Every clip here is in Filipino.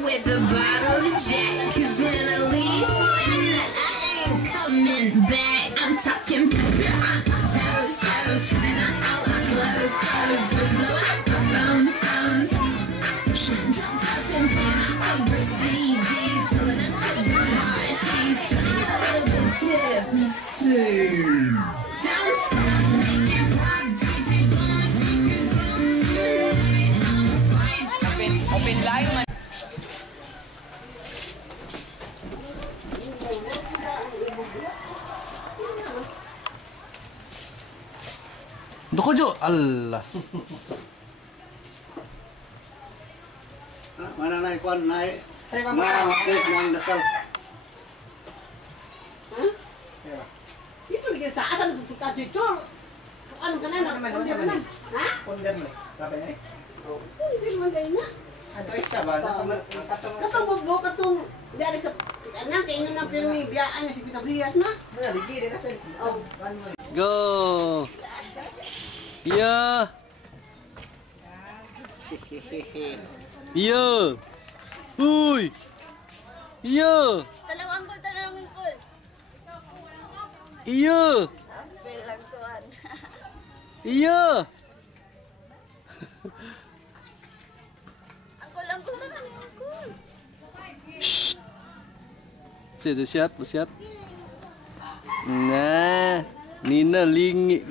With a bottle of Jack, 'cause when I leave for the night, I ain't coming back. I'm talking toes, toes, trying on all our clothes, clothes, blowing up my phones, phones. Jumped up and playing our favorite CDs, filling them to the parties, trying to get a little bit tipsy. Don't stop making pop, DJ blowing speakers on tonight. I'm flight to open line man. Doko jo, Allah. Mana naik kuan naik. Mana cake yang dasar. Itu lagi asal suka dicol. Anu kanan, kondir kanan. Hah? Kondir nih. Berapa ini? Kondir mandainya. Ato isa ba? Kasabog katong dari sa anak kay ingon na pirmi biyaan niya si Pitag Hiyas na. Ligi din sa. Oh. Go. Iya. Iya. Huy. Iya. Talawang ko. Iya. Bilang tuan. Iya. Angkol na lang angkol. Shh. Siap. Nah, Nina lingi.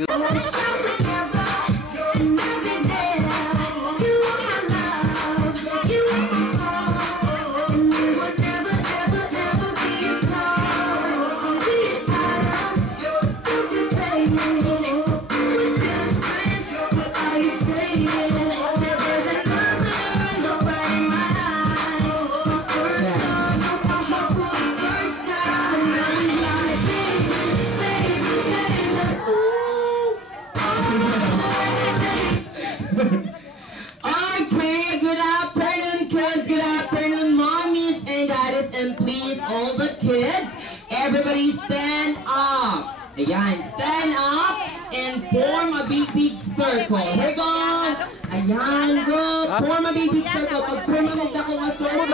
And please, all the kids, everybody stand up. Ayan, stand up and form a big circle. Here we go. Ayan, go. Form a big circle. Pag form a circle.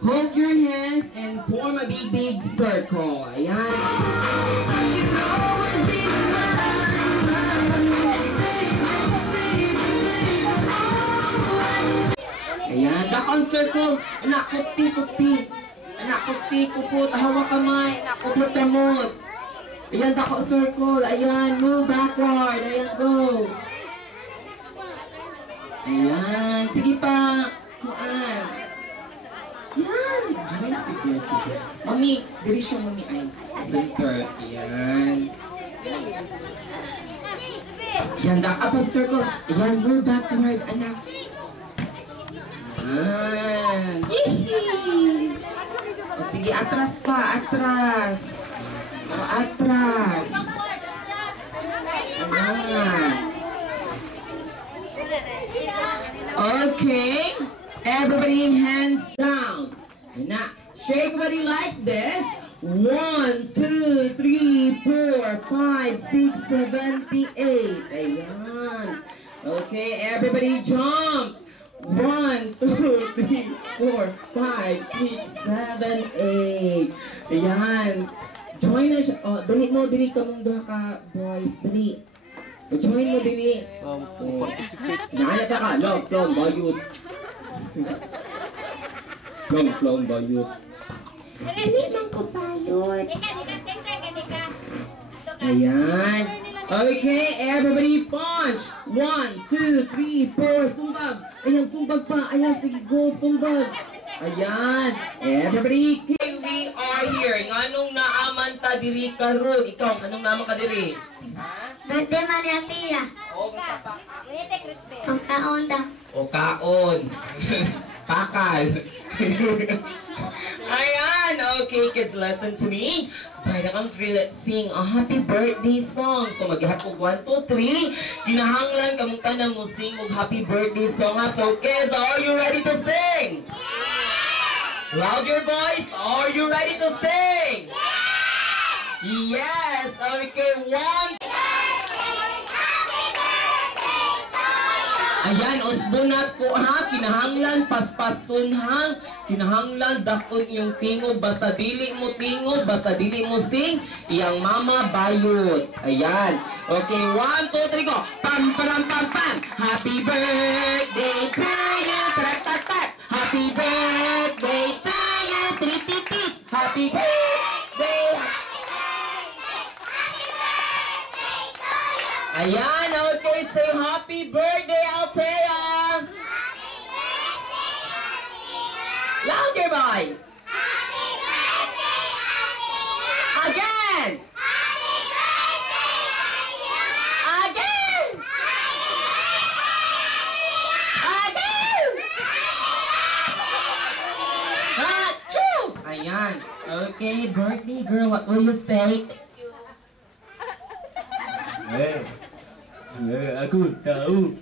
Hold your hands and form a big circle. Ayan. Ayan, back on circle. Anak, kupti. Anak, kuput. Hawak kamay. Anak, kuput. Ayan, back on circle. Ayan, move backward. Ayan, go. Ayan, sige pa. Kuan. Ayan. Sige. Mami, diri siya mami ay. Center. Ayan. Ayan, back up on circle. Ayan, move backward. Anak. Sige, atras pa, atras. Atras. Okay. Everybody hands down. Now, shake body like this. 1, 2, 3, 4, 5, 6, 7, 8. Ayan. Okay, everybody jump. 1, 2, 3, 4, 5, 6, 7, 8. Ayan. Join na siya. Oh, dali ka mong doha ka, boys. Dali. Join mo, dali. Participate. Naaya ka ka. Long, bayot. Long, bayot. Hindi mang ko bayot. Ayan. Okay, everybody punch. 1, 2, 3, 4. Sumbag. Ayan, sumbag pa. Ayan, sige, go, sumbag. Ayan. Everybody, we are here. Anong naaman ka diri karon? Ikaw, anong naaman ka diri? Birthday Maria Pia. O, pa. Ang kaon daw. O, kaon. Kakal. Ayan, okay, kids, listen to me. By the country, let's sing a happy birthday song. So, maghihapog 1, 2, 3. Kinahanglan kamong tanang mo sing og happy birthday song. Ha? So, kids, are you ready to sing? Loud your voice. Are you ready to sing? Yes. Okay, 1. Ayan, usbunat ko ha, kinahanglan paspason ha, kinahanglan dakon yung tingog, basta dili mo tingog, basta dili mo sing, iyang mama bayot. Ayan, okay, 1, 2, 3, go! Pam, pam, pam, pam! Happy birthday to you! Tarat-tarat! Happy birthday to you! Tit-tit-tit! Happy birthday! Ayan, okay, say happy birthday, Althea! Louder, boys! Again! Again! Again! Achoo! Ayan, okay, birthday girl, what will you say? Hey. Aku tahu.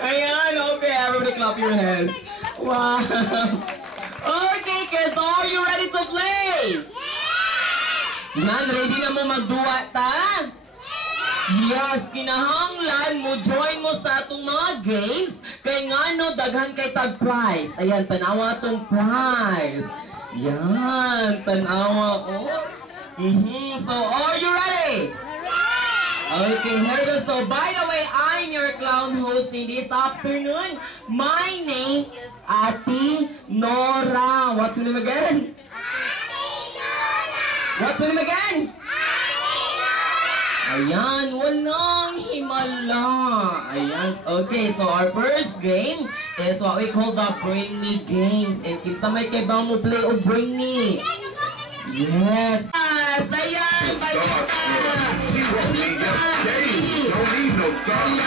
Ayan, okay, everybody clap your hands. Wow. Okay, kids, are you ready to play? Yan, ready na mo magduwa ta? Yes, kinahanglan mo join mo sa atong mga games kay ngano daghan kay tag prize. Ayan, tanawa tong prize. Yan, tanawa oh. So, are you ready? Okay, here we go. So, by the way, I'm your clown host in this afternoon. My name is Ate Nora. What's your name again? Ate Nora. What's your name again? Ate Nora. Ayan, walang himala. Ayan, okay, so our first game is what we call the Bring Me Games. And kinsa may kay ba mo play o Bring Me? Yes. Ayan, balita. She wrote me yesterday. Don't need no star. She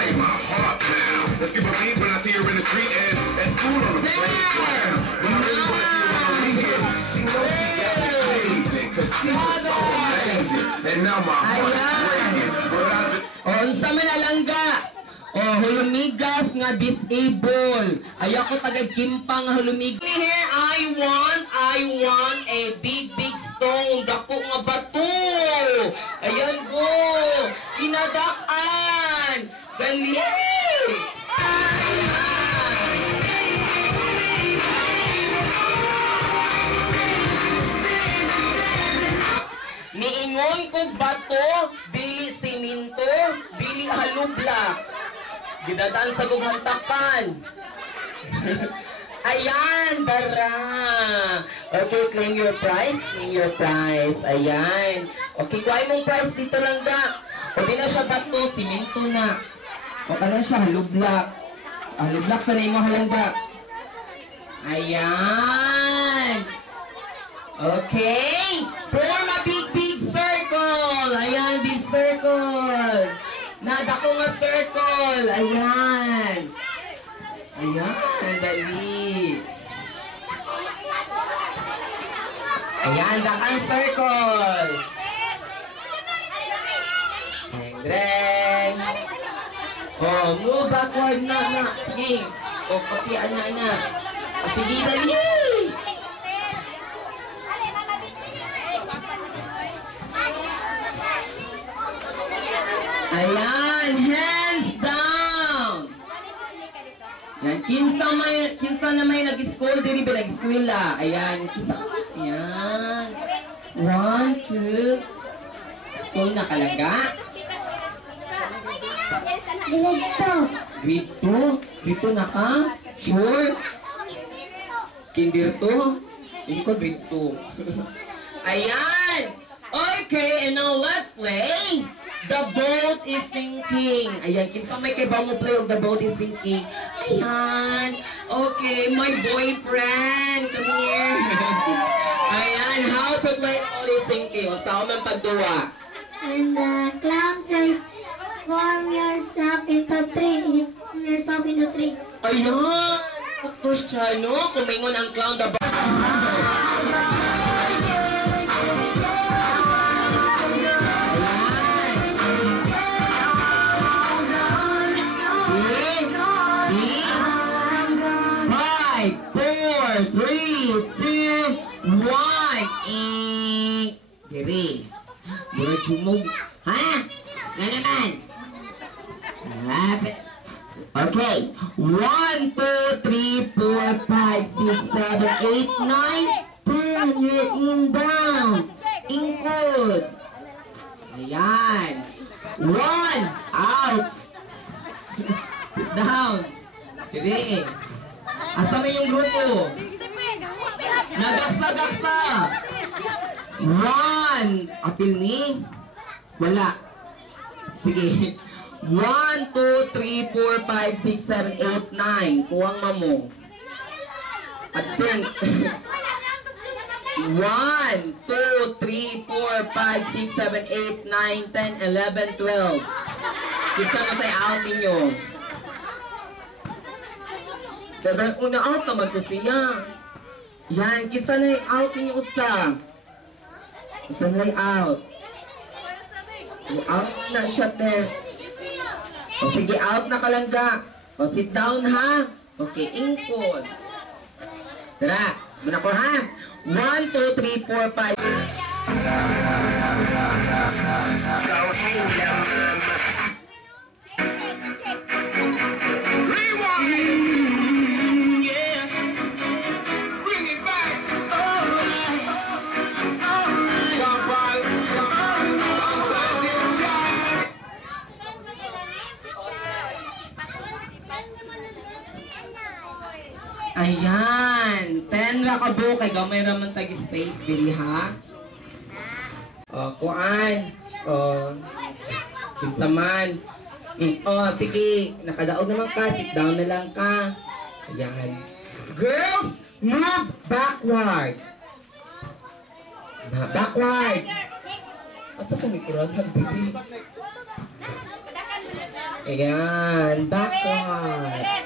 made my heart pound. Let's give a beat when I see her in the street and at school on the playground. When I really want to see her on the weekend, she knows she got me crazy, cause she was so amazing. And now my heart is breaking. But I just... Unsa man alangga? Oh, hulumigas nga disable. Ayoko tagay kimpang nga hulumig. Here, I want a big stone. Dako nga bato. Ayan go. Inadak-an. Dali. Niingon kog bato, dili siminto, dili halubla. Gidadaan sa gughantakan. Ayan, dara. Okay, claim your prize. Claim your prize. Ayan. Okay, kuhay mong prize dito lang ga. O di na siya bato, siminto na. O ka na siya, halublak. Halublak sa na yung halangga. Ayan. Okay. Form a big circle. Ayan, big circle. Nada ko nga circle. Ayan. Ayan, dali. Ayan, dakang circle. Dreng. Oh, move backward na. Sige. O, kopian na. Sige, dali. Ayan, hands down. Yan, kinsa na may nag-school diri ba nag-eskwela. Ayan, kinsa ka. Ayan. 1, 2. School na kalaga. Grade 2. Grade 2 na ka? Sure? Kinder 2? Hindi ko grade 2. Ayan. Okay, and now let's play The boat is sinking. Ayan, kinsa may kay ba mo play of the boat is sinking. Ayan. Okay, my boyfriend. Come here. Ayan, how to play boat is sinking. O saan man pagduwa? When the clown tries form yourself into three, you form yourself into three. Ayan. Bakto siya, no? Kumingon ang clown the boat. Diri. Murag sumog. Ha? Nga naman. Okay. 1, 2, 3, 4, 5, 6, 7, 8, 9, 10. You're in down. Include. Ayan. 1. Out. Down. Diri. Asa may yung grupo? Nagaksa-gaksa. 1. Apil ni? Wala. Sige. 1, 2, 3, 4, 5, 6, 7, 8, 9. Kuwang mamo. Absent. 1, 2, 3, 4, 5, 6, 7, 8, 9, 10, 11, 12. Sisa na say out ninyo. Kaya una out naman ko siya. Yan, kisa na out ninyo usa. Kisa na out. Out na siya there. O sige, out na ka lang ka. O sit down ha. Okay, inkod. Tara, muna ko ha. 1, 2, 3, 4, 5. Ayan, 10 ra ka bo kay gamay raman tag space dili ha. Kuan. Sinsaman. Sige, nakadaog naman ka, sit down na lang ka. Ayan. Girls, move backward. Backward. Asa to mikuran dili? Ayan, backward.